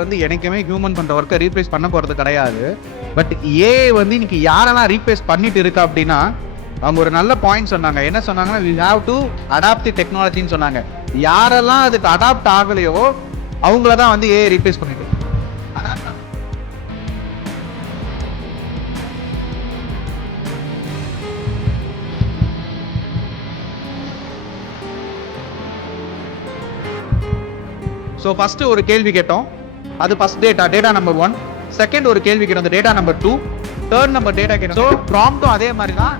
வந்து எனக்குமே ஹியூமன் பண்ணுற ஒர்க்கை ரீப்ளேஸ் பண்ண போகிறது கிடையாது. பட் ஏஐ வந்து இன்னைக்கு யாரெல்லாம் ரீப்ளேஸ் பண்ணிட்டு இருக்கா அப்படின்னா, அவங்க ஒரு நல்ல பாயிண்ட் சொன்னாங்க. என்ன சொன்னாங்கன்னா, வி ஹாவ் டு அடாப்ட் தி டெக்னாலஜின்னு சொன்னாங்க. யாரெல்லாம் அதுக்கு அடாப்ட் ஆகலையோ அவங்கள தான் வந்து ஏஐ ரீப்ளேஸ் பண்ணிட்டு. ஸோ ஃபஸ்ட்டு ஒரு கேள்வி கேட்டோம். அது ஃபஸ்ட் டேட்டா நம்பர் 1. செகண்ட் ஒரு கேள்வி கேட்டோம், அந்த data number 2. Third number data கேட்டோம். ஸோ ப்ராம்ப்டும் அதே மாதிரி தான்.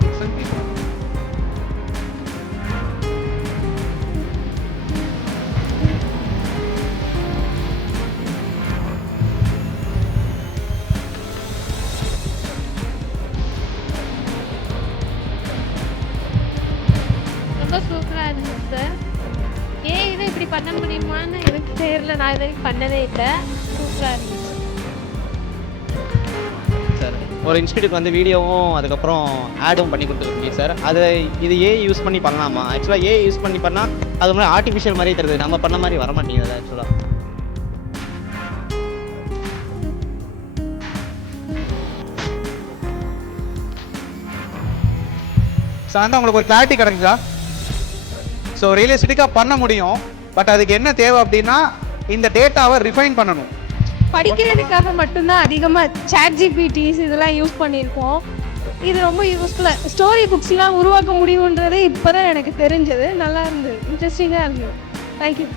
ரொம்ப சூப்பராக இருந்துச்சு சார். ஏன் இதை இப்படி பண்ண முடியுமான்னு எனக்கு தெரியல, நான் இது வரைக்கும் பண்ணதே இல்லை. சூப்பராக இருந்துச்சு சார். ஒரு இன்ஸ்டியூட் வந்து வீடியோவும் அதுக்கப்புறம் ஆடும் பண்ணி கொடுத்துருக்கீங்க சார். அதை இது ஏஐ யூஸ் பண்ணி பண்ணலாமா? ஆக்சுவலாக ஏஐ யூஸ் பண்ணி பண்ணால் அது மாதிரி ஆர்டிஃபிஷியல் மாதிரி தருது, நம்ம பண்ண மாதிரி வர மாட்டேங்குது ஆக்சுவலாக. ஸோ வந்து உங்களுக்கு ஒரு கிளாரிட்டி கிடைக்குதா? ஸோ ரியலிஸ்டிக்காக பண்ண முடியும். பட் அதுக்கு என்ன தேவை அப்படின்னா, இந்த டேட்டாவை ரிஃபைன் பண்ணணும். படிக்கிறதுக்காக மட்டும்தான் அதிகமாக ChatGPTs இதெல்லாம் யூஸ் பண்ணியிருக்கோம். இது ரொம்ப யூஸ்ஃபுல்லாக ஸ்டோரி புக்ஸ்லாம் உருவாக்க முடியுன்றதே இப்போ தான் எனக்கு தெரிஞ்சது. நல்லா இருந்தது, இன்ட்ரெஸ்டிங்காக இருந்தது. தேங்க்யூ.